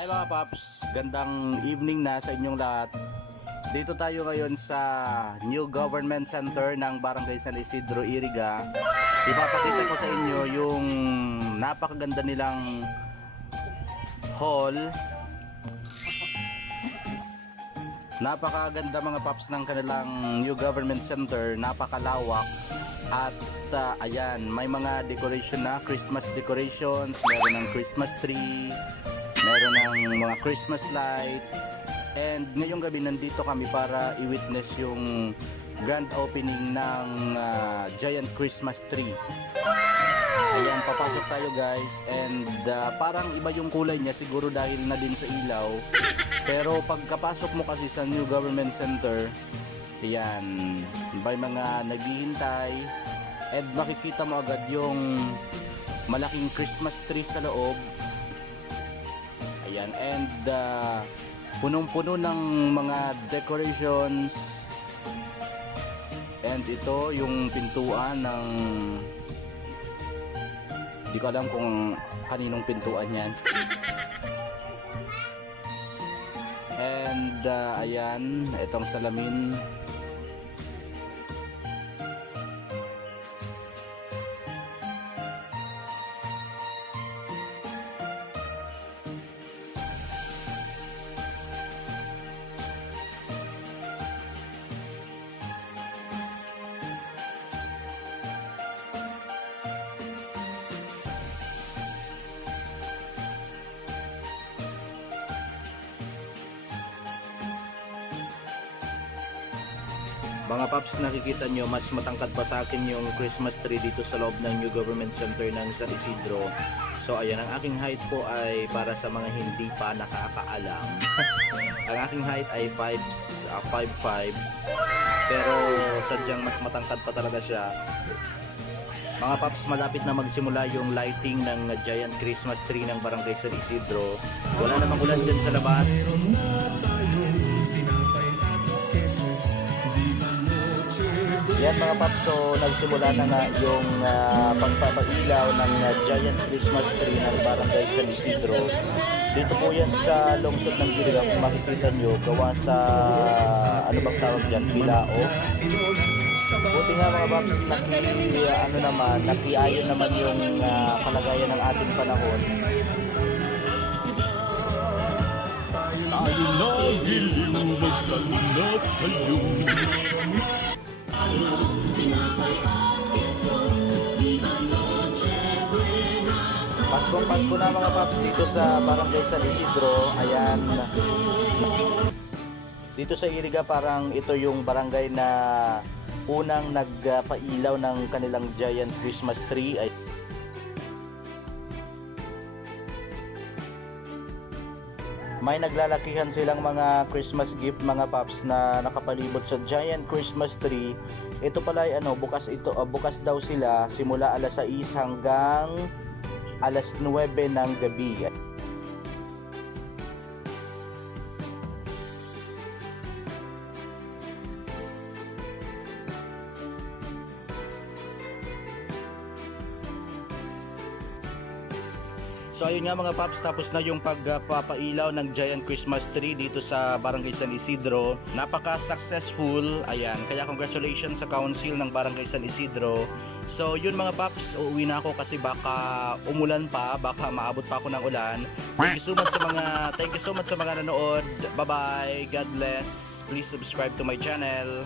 Hi mga paps, gandang evening na sa inyong lahat. Dito tayo ngayon sa New Government Center ng Barangay San Isidro, Iriga. Ipapakita ko sa inyo yung napakaganda nilang hall. Napakaganda mga paps ng kanilang New Government Center, napakalawak. At ayan, may mga decoration na, Christmas decorations, meron ng Christmas tree, meron ng mga Christmas light. And ngayong gabi nandito kami para i-witness yung grand opening ng giant Christmas tree. Ayan, papasok tayo guys. And parang iba yung kulay niya, siguro dahil na din sa ilaw. Pero pagkapasok mo kasi sa New Government Center, ayan, may mga naghihintay. And makikita mo agad yung malaking Christmas tree sa loob. Ayan, and punong-puno ng mga decorations. And ito yung pintuan ng, di ko alam kung kaninong pintuan yan. And ayan, itong salamin. Mga paps, nakikita nyo, mas matangkad pa sa akin yung Christmas tree dito sa loob ng New Government Center ng San Isidro. So ayan, ang aking height po ay para sa mga hindi pa nakakaalam. Ang aking height ay 5'5", pero sadyang mas matangkad pa talaga siya. Mga paps, malapit na magsimula yung lighting ng giant Christmas tree ng Barangay San Isidro. Wala namang ulan dyan sa labas. Yan mga paps, so nagsimula na nga yung pagpapailaw ng giant Christmas tree ng Barangay San Isidro. Dito po yan sa lungsod ng Iriga, kung makikita nyo, gawa sa, ano bang tawag dyan, bilao. Buti nga mga paps, nakiayon naman yung kalagayan ng ating panahon. Tayo na giliw, magsalunod kayo. Paskong Pasko na mga paps dito sa Barangay San Isidro. Ayan, dito sa Iriga parang ito yung barangay na unang nagpailaw ng kanilang giant Christmas tree. May naglalakihan silang mga Christmas gift mga paps na nakapalibot sa giant Christmas tree. Ito pala ay bukas daw sila simula alas 6 hanggang alas 9 ng gabi. So ayun nga mga paps, tapos na yung pagpapailaw ng giant Christmas tree dito sa Barangay San Isidro. Napaka-successful. Ayan, kaya congratulations sa council ng Barangay San Isidro. So yun mga paps, uuwi na ako kasi baka umulan pa, baka maabot pa ako ng ulan. Thank you so much sa mga nanood. Bye-bye. God bless. Please subscribe to my channel.